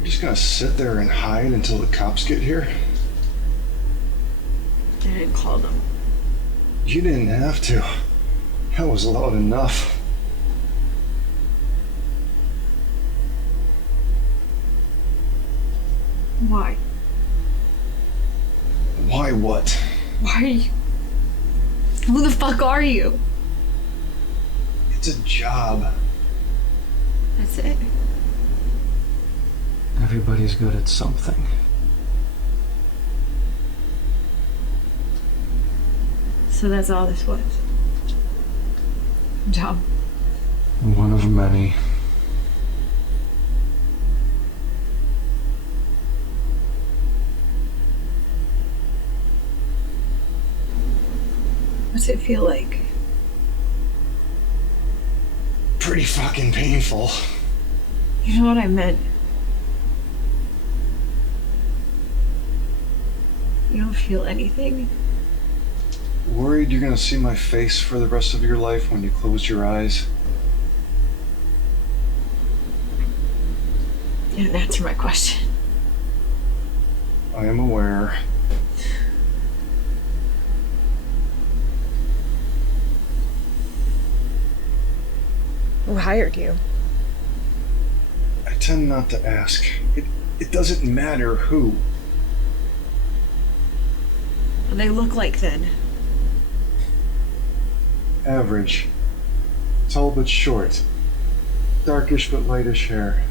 You're just gonna sit there and hide until the cops get here? I didn't call them. You didn't have to. That was loud enough. Why? Why what? Why are you... Who the fuck are you? It's a job. That's it? Everybody's good at something. So that's all this was? Job. One of many. What's it feel like? Pretty fucking painful. You know what I meant? You don't feel anything? Worried you're gonna see my face for the rest of your life when you close your eyes? You didn't answer my question. I am aware. Who hired you? I tend not to ask. It doesn't matter who. What do they look like then? Average. Tall but short. Darkish but lightish hair.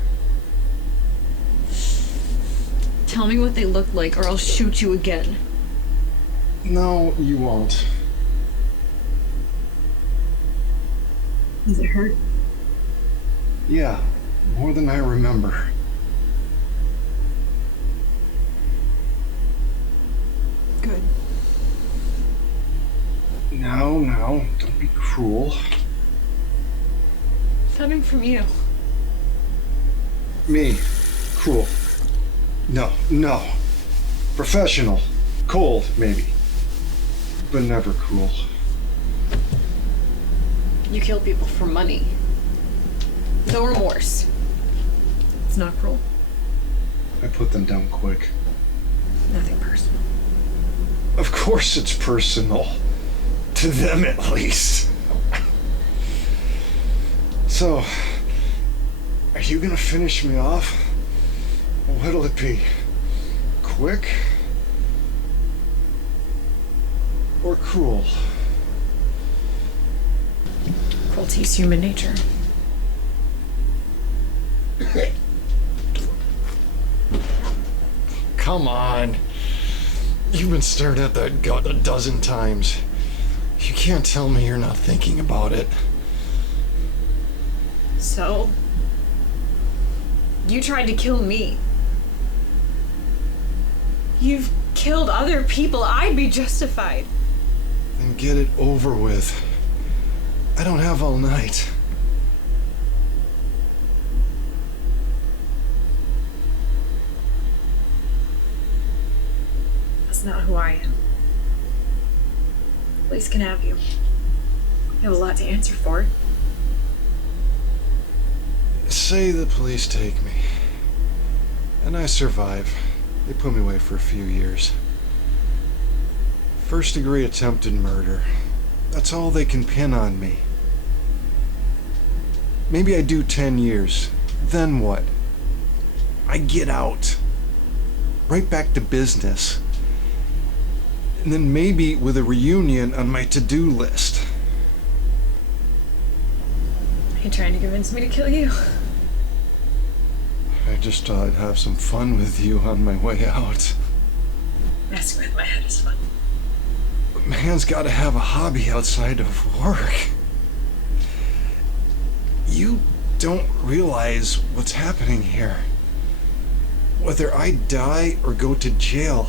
Tell me what they look like or I'll shoot you again. No, you won't. Does it hurt? Yeah, more than I remember. Good. Now, don't be cruel. Coming from you. Me, cruel. No. Professional. Cold, maybe. But never cruel. You kill people for money. No remorse. It's not cruel. I put them down quick. Nothing personal. Of course it's personal. To them, at least. So, are you gonna finish me off? What'll it be? Quick? Or cruel? Cruelty's human nature. Come on. You've been staring at that gut a dozen times. You can't tell me you're not thinking about it. So? You tried to kill me. You've killed other people. I'd be justified. Then get it over with. I don't have all night. That's not who I am. Police can have you. You have a lot to answer for. Say the police take me. And I survive. They put me away for a few years. First-degree attempted murder. That's all they can pin on me. Maybe I do 10 years. Then what? I get out. Right back to business. And then maybe with a reunion on my to-do list. Are you trying to convince me to kill you? I just thought I'd have some fun with you on my way out. Messing with my head is fun. But man's gotta have a hobby outside of work. You don't realize what's happening here. Whether I die or go to jail,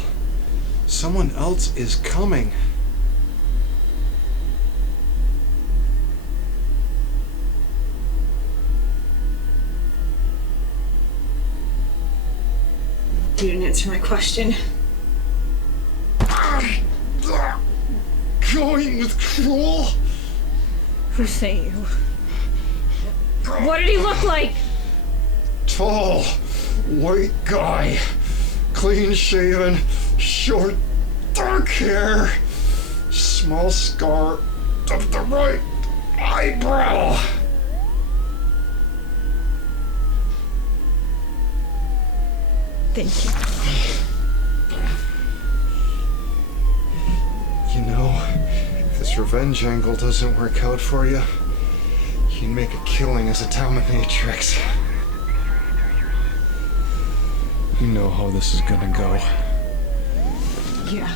someone else is coming. You didn't answer my question. Going with cruel? Who sent you? What did he look like? Tall, white guy. Clean shaven, short, dark hair. Small scar of the right eyebrow. Thank you. You know, if this revenge angle doesn't work out for you, you'd make a killing as a dominatrix. You know how this is gonna go. Yeah.